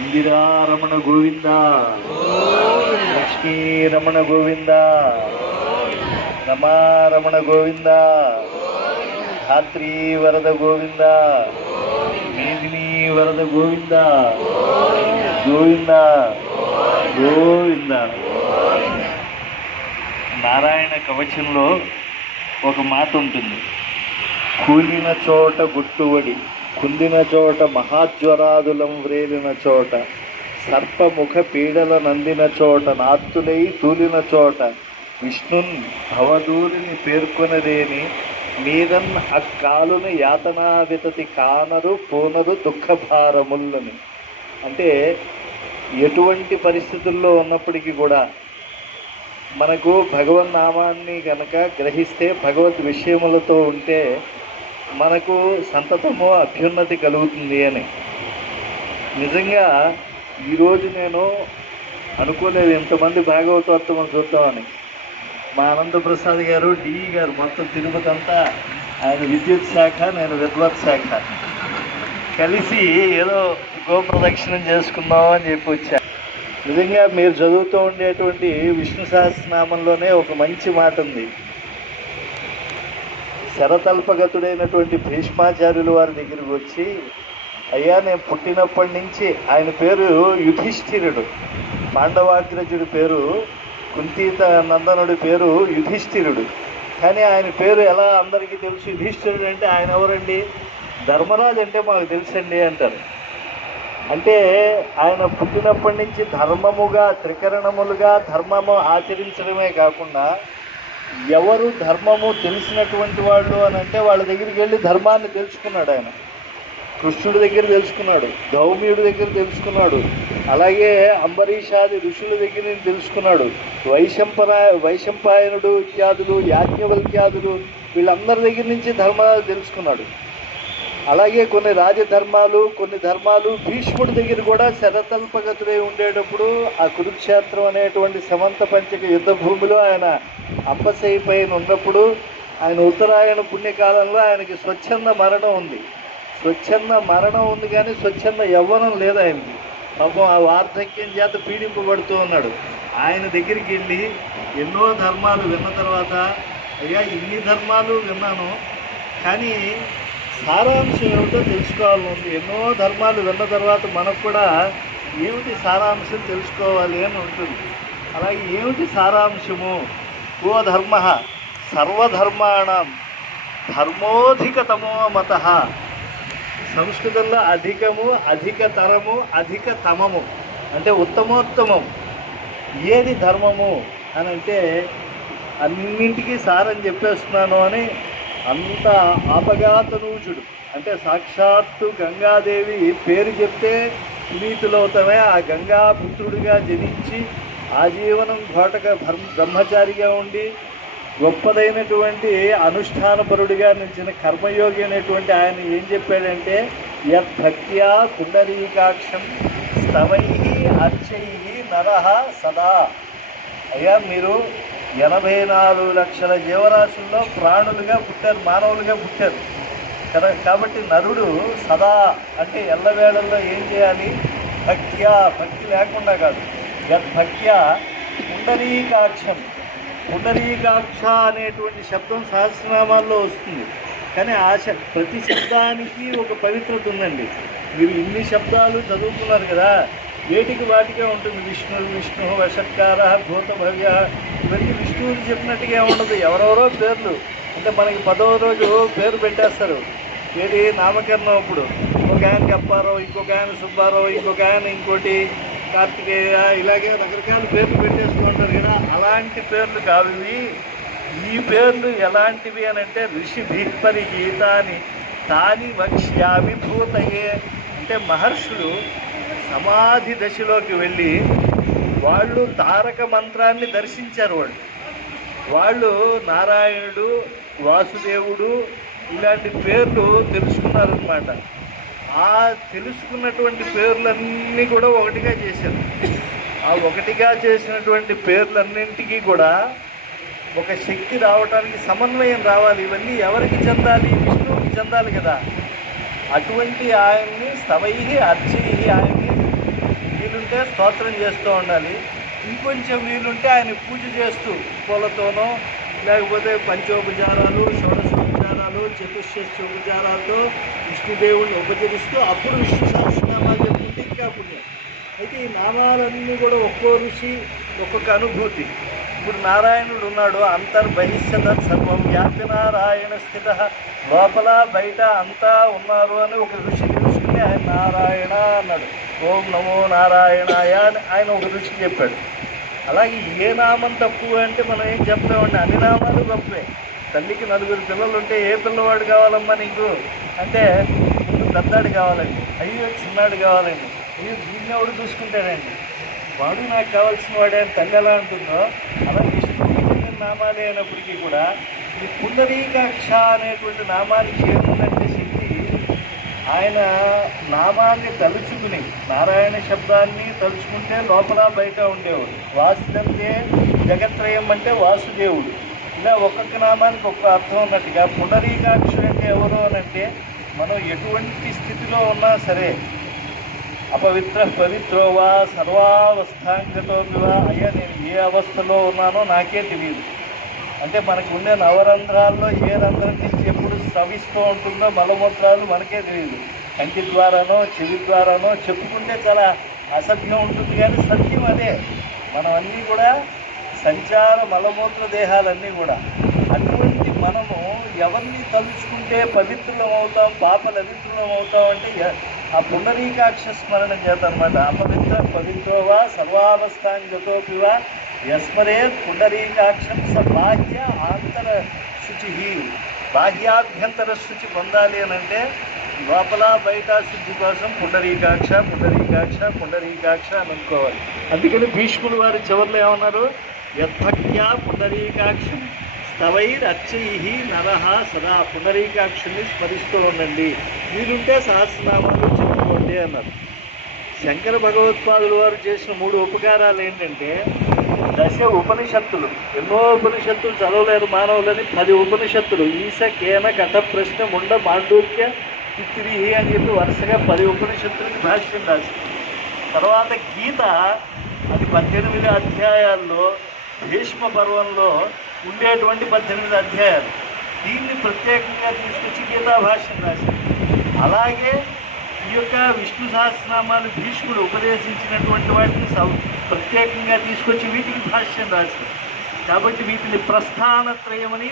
ఇందిరారమణ గోవింద, లక్ష్మీరమణ గోవింద, రమారమణ గోవింద, ధాత్రీ వరద గోవింద, మేదినీ వరద గోవింద, గోవింద గోవింద. నారాయణ కవచంలో ఒక మాట ఉంటుంది, కూలిన చోట గుట్టువడి, కుందిన చోట మహాజ్వరాదులం వ్రేలిన చోట, సర్పముఖ పీడల నందిన చోట, నాత్తులై తూలిన చోట, విష్ణున్ భవదూరిని పేర్కొనలేని మీదన్ అక్కాలుని యాతనా వితతి కానరు పోనరు దుఃఖభారములని. అంటే ఎటువంటి పరిస్థితుల్లో ఉన్నప్పటికీ కూడా మనకు భగవన్నామాన్ని కనుక గ్రహిస్తే, భగవద్ విషయములతో ఉంటే మనకు సంతతము అభ్యున్నతి కలుగుతుంది అని. నిజంగా ఈరోజు నేను అనుకోలేదు ఇంతమంది భాగవతోత్తమం చూద్దామని. మా అనంతప్రసాద్ గారు, డిఈ గారు, మొత్తం తిరుపతి అంతా, ఆయన విద్యుత్ శాఖ, నేను విద్వత్ శాఖ, కలిసి ఏదో గోప్రదక్షిణం చేసుకుందాం అని చెప్పి వచ్చా. నిజంగా మీరు చదువుతూ ఉండేటువంటి విష్ణు సహస్రనామంలోనే ఒక మంచి మాట ఉంది. శరతల్పగతుడైనటువంటి భీష్మాచార్యులు వారి దగ్గరికి వచ్చి, అయ్యా నేను పుట్టినప్పటి నుంచి, ఆయన పేరు యుధిష్ఠిరుడు, పాండవాగ్రజుడి పేరు కుంతీత నందనుడి పేరు యుధిష్ఠిరుడు, కానీ ఆయన పేరు ఎలా అందరికీ తెలుసు యుధిష్ఠిరుడు అంటే ఆయన ఎవరండి? ధర్మరాజు అంటే మాకు తెలుసండి అంటారు. అంటే ఆయన పుట్టినప్పటి నుంచి ధర్మముగా, త్రికరణములుగా ధర్మము ఆచరించడమే కాకుండా, ఎవరు ధర్మము తెలిసినటువంటి వాళ్ళు అని అంటే వాళ్ళ దగ్గరికి వెళ్ళి ధర్మాన్ని తెలుసుకున్నాడు. ఆయన కృష్ణుడి దగ్గర తెలుసుకున్నాడు, గౌమ్యుడి దగ్గర తెలుసుకున్నాడు, అలాగే అంబరీషాది ఋషుల దగ్గర నుంచి తెలుసుకున్నాడు, వైశంపాయనుడు ఇత్యాదులు, యాజ్ఞవల్క్యాదులు, వీళ్ళందరి దగ్గర నుంచి ధర్మాలు తెలుసుకున్నాడు. అలాగే కొన్ని రాజధర్మాలు, కొన్ని ధర్మాలు భీష్ముడి దగ్గర కూడా శరతల్పగతుడై ఉండేటప్పుడు ఆ కురుక్షేత్రం అనేటువంటి సమంత పంచక యుద్ధ భూమిలో ఆయన అంబశయ్య పైన ఉన్నప్పుడు, ఆయన ఉత్తరాయణ పుణ్యకాలంలో ఆయనకి స్వచ్ఛంద మరణం ఉంది. స్వచ్ఛంద మరణం ఉంది కానీ స్వచ్ఛంద యవ్వనం లేదు ఆయనకి. పాపం ఆ వార్ధక్యం చేత పీడింపబడుతూ ఉన్నాడు. ఆయన దగ్గరికి వెళ్ళి ఎన్నో ధర్మాలు విన్న తర్వాత, అయ్యా ఇన్ని ధర్మాలు విన్నాను కానీ సారాంశం ఏమిటో తెలుసుకోవాలని ఉంది. ఎన్నో ధర్మాలు విన్న తర్వాత మనకు కూడా ఏమిటి సారాంశం తెలుసుకోవాలి అని ఉంటుంది. అలాగే ఏమిటి సారాంశము? ఓ ధర్మ సర్వధర్మాణం ధర్మోధికతమో మత. సంస్కృతంలో అధికము, అధికతరము, అధికతమము అంటే ఉత్తమోత్తమం. ఏది ధర్మము అని అంటే అన్నింటికీ సారం చెప్పేస్తున్నాను అని అంత ఆపఘాతనూజుడు, అంటే సాక్షాత్తు గంగాదేవి పేరు చెప్తే పునీతులవుతామే. ఆ గంగా పుత్రుడిగా జనించి ఆజీవనం ఘోటక బ్రహ్మచారిగా ఉండి గొప్పదైనటువంటి అనుష్ఠానపరుడిగా నిలిచిన కర్మయోగి అనేటువంటి ఆయన ఏం చెప్పాడంటే, యద్భక్త్యా పుండరీకాక్షం స్తవై అర్చై నరః సదా. అయ్యా మీరు 84 లక్షల జీవరాశుల్లో ప్రాణులుగా పుట్టారు, మానవులుగా పుట్టారు కదా. కాబట్టి నరుడు సదా అంటే ఎల్లవేళల్లో ఏం చేయాలి? భక్త్యా, భక్తి లేకుండా కాదు. యద్భక్త్యా పుండరీకాక్షం. పుండరీకాక్ష అనేటువంటి శబ్దం సహస్రనామాల్లో వస్తుంది, కానీ ప్రతి శబ్దానికి ఒక పవిత్రత ఉందండి. మీరు ఇన్ని శబ్దాలు చదువుకున్నారు కదా, వేటికి వాటికే ఉంటుంది. విష్ణు విష్ణు వషట్కార భూత భవ్య, ఇవన్నీ విష్ణువుని చెప్పినట్టుగా ఉండదు. ఎవరెవరో పేర్లు, అంటే మనకి 10వ రోజు పేరు పెట్టేస్తారు. ఏది నామకరణం అప్పుడు ఇంకొక ఆయనకి అప్పారావు, ఇంకొక ఆయన సుబ్బారావు, ఇంకొక ఆయన ఇంకోటి కార్తికేయ, ఇలాగే రకరకాల పేర్లు పెట్టేసుకుంటారు కదా. అలాంటి పేర్లు కావు ఇవి. ఈ పేర్లు ఎలాంటివి అని అంటే ఋషి భీపరి గీతాని తాని వక్ష్యాభిభూతయే. అంటే మహర్షులు సమాధి దశలోకి వెళ్ళి వాళ్ళు తారక మంత్రాన్ని దర్శించారు. వాళ్ళు నారాయణుడు, వాసుదేవుడు ఇలాంటి పేర్లు తెలుసుకున్నారనమాట. ఆ తెలుసుకున్నటువంటి పేర్లన్నీ కూడా ఒకటిగా చేశారు. ఆ ఒకటిగా చేసినటువంటి పేర్లన్నింటికీ కూడా ఒక శక్తి రావడానికి, సమన్వయం రావాలి. ఇవన్నీ ఎవరికి చెందాలి? విష్ణువుకి చెందాలి కదా. అటువంటి ఆయన్ని స్తవై అర్చై, ఆయన్ని వీలుంటే స్తోత్రం చేస్తూ ఉండాలి. ఇంకొంచెం వీలుంటే ఆయన పూజ చేస్తూ పూలతోనో లేకపోతే పంచోపచారాలు, షోడశోపచారాలు, చతుషష్ఠోపచారాలతో విష్ణుదేవుడిని ఉపచరిస్తూ అప్పుడు విష్ణు సహస్రనామాలు చెప్పుకుంటే ఇంకా పుణ్యం. అయితే ఈ నామాలన్నీ కూడా ఒక్కో ఋషి ఒక్కొక్క అనుభూతి. ఇప్పుడు నారాయణుడు ఉన్నాడు, అంతర్బహిష్యత సర్వం వ్యాప్తి నారాయణ స్థిత, లోపల బయట అంతా ఉన్నారు అని ఒక ఋషి తెలుసుకుని ఆయన నారాయణ అన్నాడు. ఓం నమో నారాయణాయ అని ఆయన ఒక ఋషికి చెప్పాడు. అలాగే ఏ నామం తక్కువ అంటే మనం ఏం చెప్పలేమండి, అన్ని నామాలు గొప్పే. తల్లికి 4 పిల్లలు ఉంటే ఏ పిల్లవాడు కావాలమ్మా నీకు అంటే ముందు పెద్దాడు కావాలండి, అయ్యో చిన్నాడు కావాలండి, అయ్యో దీన్ని ఎవడు చూసుకుంటాడండి, వాడు నాకు కావాల్సిన వాడే అని తల్లి ఎలా అంటుందో అలా విష్ణువు నామాలే అయినప్పటికీ కూడా ఈ పుండరీకాక్ష అనేటువంటి నామానికి ఏముందంటే శక్తి, ఆయన నామాన్ని తలుచుకుని నారాయణ శబ్దాన్ని తలుచుకుంటే లోపల బయట ఉండేవాడు. వాసుదంతే జగత్రయం అంటే వాసుదేవుడు. ఇలా ఒక్కొక్క నామానికి ఒక్క అర్థం ఉన్నట్టుగా పుండరీకాక్షుడు అంటే ఎవరు అనంటే మనం ఎటువంటి స్థితిలో ఉన్నా సరే అపవిత్ర పవిత్రోవా సర్వావస్థాంగతోవా, అయ్యా నేను ఏ అవస్థలో ఉన్నానో నాకే తెలియదు అంటే మనకు ఉండే నవరంధ్రాల్లో ఏ రంధ్రం నుంచి ఎప్పుడు స్రవిస్తూ ఉంటుందో మలమూత్రాలు మనకే తెలియదు. కంటి ద్వారానో చెవి ద్వారానో చెప్పుకుంటే చాలా అసభ్యం ఉంటుంది, కానీ సత్యం అదే. మనం అన్నీ కూడా సంచార మలమూత్ర దేహాలన్నీ కూడా. అటువంటి మనము ఎవరిని తలుచుకుంటే పవిత్రులం అవుతాం, పాపలవిత్రులం అవుతాం అంటే ఆ పుండరీకాక్ష స్మరణం చేత అనమాట. అపవిత్ర పవిత్రోవా సర్వావస్థాంగతోపివా యస్మరే పుండరీకాక్షం స బాహ్య ఆంతర శుచి. బాహ్యాభ్యంతర శుచి పొందాలి అని అంటే లోపల బయట శుద్ధి కోసం పుండరీకాక్ష పుండరీకాక్ష పుండరీకాక్ష అని అనుకోవాలి. అందుకని భీష్ముడు వారి చివరిలో ఏమన్నారు, యద్భక్త్యా పుండరీకాక్షం స్తవైరర్చై నరః సదా. పుండరీకాక్షుని స్మరిస్తూ ఉండండి, వీలుంటే సహస్రనామాలు చెప్పుకోండి అన్నారు. శంకర భగవత్పాదుల వారు చేసిన 3 ఉపకారాలు ఏంటంటే, దశ ఉపనిషత్తులు, ఎన్నో ఉపనిషత్తులు చదవలేరు మానవులని 10 ఉపనిషత్తులు, ఈశ కేన కఠ ప్రశ్న ముండ మాండూక్య తిత్తిరిహి అని చెప్పి వరుసగా 10 ఉపనిషత్తులకి భాష్యం రాసింది. తర్వాత గీత, అది 18 అధ్యాయాల్లో భీష్మ పర్వంలో ఉండేటువంటి 18 అధ్యాయాలు. దీన్ని ప్రత్యేకంగా తీసుకొచ్చి గీతా భాష్యం రాసింది. అలాగే ఈ యొక్క విష్ణు సహస్రనామాలు భీష్ముడు ఉపదేశించినటువంటి వాటిని ప్రత్యేకంగా తీసుకొచ్చి వీటికి భాష్యం రాసింది. కాబట్టి వీటిని ప్రస్థానత్రయమని,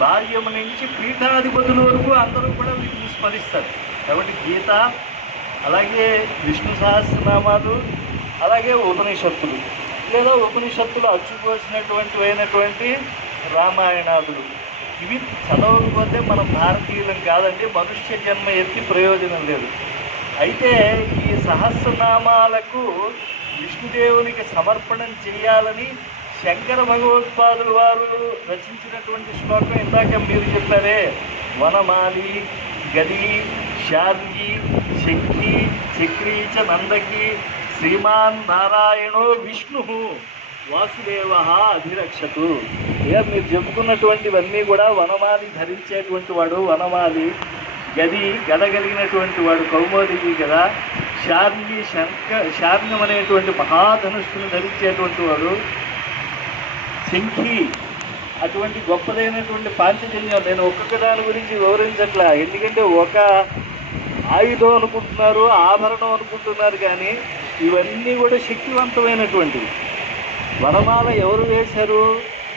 బాల్యము నుంచి పీఠాధిపతుల వరకు అందరూ కూడా వీటిని స్మరిస్తారు. కాబట్టి గీత, అలాగే విష్ణు సహస్రనామాలు, అలాగే ఉపనిషత్తులు లేదా ఉపనిషత్తులు అచ్చుకోసినటువంటి రామాయణాదులు, ఇవి చదవకపోతే మనం భారతీయులం కాదండి, మనుష్య జన్మ ఎత్తి ప్రయోజనం లేదు. అయితే ఈ సహస్రనామాలకు విష్ణుదేవునికి సమర్పణం చేయాలని శంకర భగవత్పాదుల వారు రచించినటువంటి శ్లోకం ఇందాక మీరు చెప్పారే, వనమాలి గది శార్గి శక్తి చక్రీచ నందకి శ్రీమాన్ నారాయణో విష్ణు వాసుదేవ అభిరక్షతు. ఇక మీరు చెప్పుకున్నటువంటివన్నీ కూడా వనమాలి ధరించేటువంటి వాడు వనమాలి, గది గద కలిగినటువంటి వాడు కౌమోదికి కదా, శార్ంగం అనేటువంటి మహాధనుష్ని ధరించేటువంటి వాడు, శంఖి అటువంటి గొప్పదైనటువంటి పాంచజన్యం. నేను ఒక్కొక్క దాని గురించి వివరించట్లా, ఎందుకంటే ఒక ఆయుధం అనుకుంటున్నారు, ఆభరణం అనుకుంటున్నారు, కానీ ఇవన్నీ కూడా శక్తివంతమైనటువంటివి. వనమాల ఎవరు వేశారు?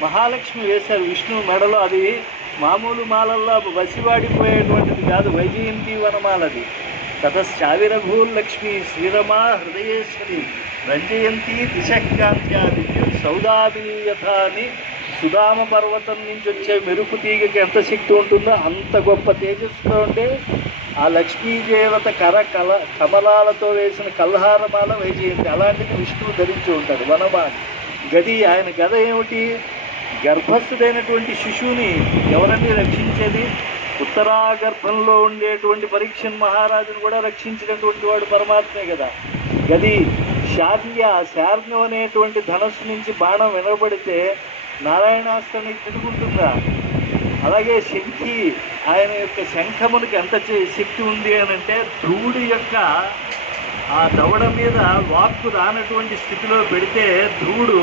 మహాలక్ష్మి వేశారు విష్ణువు మెడలో. అది మామూలు మాలల్లో వసివాడిపోయేటువంటిది కాదు, వైజయంతి వనమాలది. తతశ్చావిరభూర్లక్ష్మి శ్రీరమా హృదయేశ్వరి రంజయంతి దిశకాంత్యా విద్యుత్ సౌదామినీయథ అని సుధామ పర్వతం నుంచి వచ్చే మెరుపు తీగకి ఎంత శక్తి ఉంటుందో అంత గొప్ప తేజస్సుతో ఉంటే ఆ లక్ష్మీదేవత కమలాలతో వేసిన కల్హారమాల వైజయంతి. అలాంటిది విష్ణువు ధరించి ఉంటాడు. వనమాల గది, ఆయన గద ఏమిటి? గర్భస్థుడైనటువంటి శిశువుని ఎవరన్నీ రక్షించేది? ఉత్తరాగర్భంలో ఉండేటువంటి పరీక్షన్ మహారాజును కూడా రక్షించినటువంటి వాడు పరమాత్మే కదా. గది శార్ంగం అనేటువంటి ధనస్సు నుంచి బాణం వినబడితే నారాయణాస్త్రానికి తిరుగుతుందా? అలాగే శంఖి, ఆయన యొక్క శంఖమునికి ఎంత శక్తి ఉంది అని అంటే ధ్రువుడి యొక్క ఆ దవడ మీద వాక్కు రానటువంటి స్థితిలో పెడితే ధ్రువుడు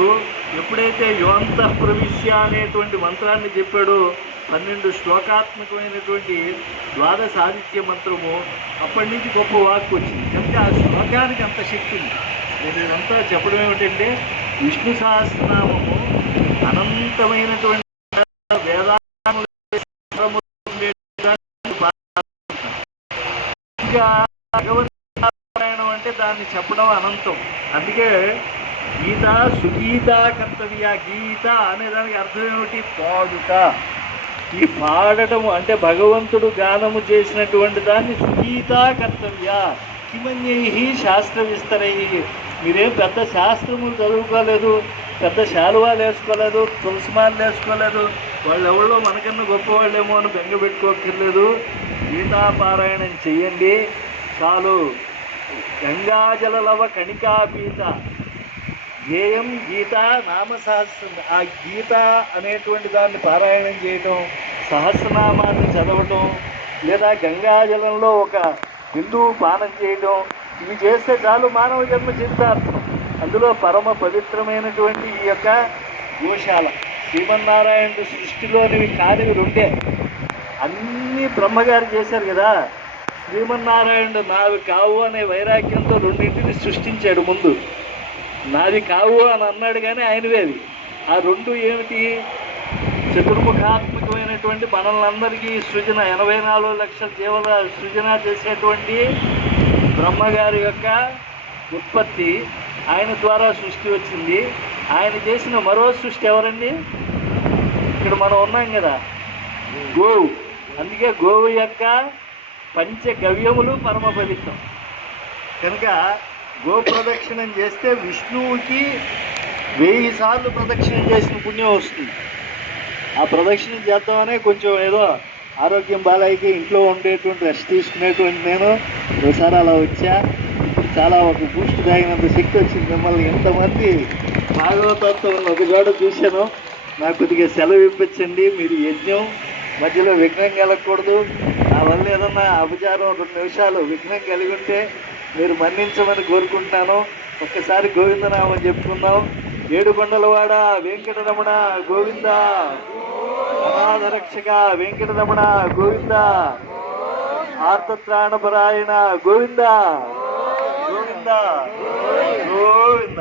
ఎప్పుడైతే యోంత ప్రవిశ్య అనేటువంటి మంత్రాన్ని చెప్పాడో 12 శ్లోకాత్మకమైనటువంటి ద్వాదశాదిత్య మంత్రము, అప్పటి నుంచి గొప్ప వాక్కు వచ్చింది. కనుక ఆ శ్లోకానికి అంత శక్తి ఉంది. నేను ఇదంతా చెప్పడం ఏమిటంటే విష్ణు సహస్రనామము అనంతమైనటువంటి వేదాలు ఇంకా భగవద్పారాయణం అంటే దాన్ని చెప్పడం అనంతం. అందుకే గీత సుగీత కర్తవ్య. గీత అనే దానికి అర్థం ఏమిటి? పాడుట. ఈ పాడటము అంటే భగవంతుడు గానము చేసినటువంటి దాన్ని సుగీత కర్తవ్య. కిమన్యై శాస్త్ర విస్తరై. మీరేం పెద్ద శాస్త్రములు చదువుకోలేదు, పెద్ద శాలువాలు వేసుకోలేదు, తులసిమాలు వేసుకోలేదు, వాళ్ళు ఎవరో మనకన్నా గొప్పవాళ్ళేమో అని బెంగ పెట్టుకోక్కర్లేదు. గీతాపారాయణం చెయ్యండి చాలు. గంగాజలలవ కణికాపీత ధ్యేయం గీత నామ సహస్రం. ఆ గీత అనేటువంటి దాన్ని పారాయణం చేయటం, సహస్రనామాన్ని చదవటం, లేదా గంగాజలంలో ఒక బిందువు పానం చేయటం, ఇవి చేస్తే చాలు మానవ జన్మ చరితార్థం. అందులో పరమ పవిత్రమైనటువంటి ఈ యొక్క గోశాల శ్రీమన్నారాయణుడు సృష్టిలోనివి కానివి రెండే. అన్నీ బ్రహ్మగారు చేశారు కదా. శ్రీమన్నారాయణుడు నావి కావు అనే వైరాగ్యంతో రెండింటిని సృష్టించాడు. ముందు నాది కావు అని అన్నాడు, కానీ ఆయనవే అవి. ఆ రెండు ఏమిటి? చతుర్ముఖాత్మకమైనటువంటి మనల్నందరికీ సృజన, 84 లక్షల జీవుల సృజన చేసేటువంటి బ్రహ్మగారి యొక్క ఉత్పత్తి. ఆయన ద్వారా సృష్టి వచ్చింది. ఆయన చేసిన మరో సృష్టి ఎవరండి? ఇక్కడ మనం ఉన్నాం కదా, గోవు. అందుకే గోవు యొక్క పంచగవ్యములు పరమ పవిత్రం. కనుక గో ప్రదక్షిణం చేస్తే విష్ణువుకి 1000 సార్లు ప్రదక్షిణం చేసిన పుణ్యం వస్తుంది. ఆ ప్రదక్షిణం చేద్దామనే కొంచెం ఏదో ఆరోగ్యం బాలయ్యకి ఇంట్లో ఉండేటువంటి రెస్ట్ తీసుకునేటువంటి నేను ఒకసారి అలా వచ్చా. ఇప్పుడు చాలా ఒక బూస్ట్ తాగినంత శక్తి వచ్చింది. మిమ్మల్ని ఎంతమంది భాగవతత్వం ఒక చోట చూశాను. నాకు కొద్దిగా సెలవు ఇప్పించండి. మీరు యజ్ఞం మధ్యలో విఘ్నం కలగకూడదు. నా వల్ల ఏదన్నా అపచారం 2 నిమిషాలు విఘ్నం కలిగి ఉంటే మీరు మన్నించమని కోరుకుంటున్నాను. ఒక్కసారి గోవిందనామం చెప్పుకుందాం. ఏడుకొండలవాడ వెంకటరమణ గోవింద, అనాథరక్షక వెంకటరమణ గోవింద, ఆర్తత్రాణపరాయణ గోవింద గోవింద గోవింద.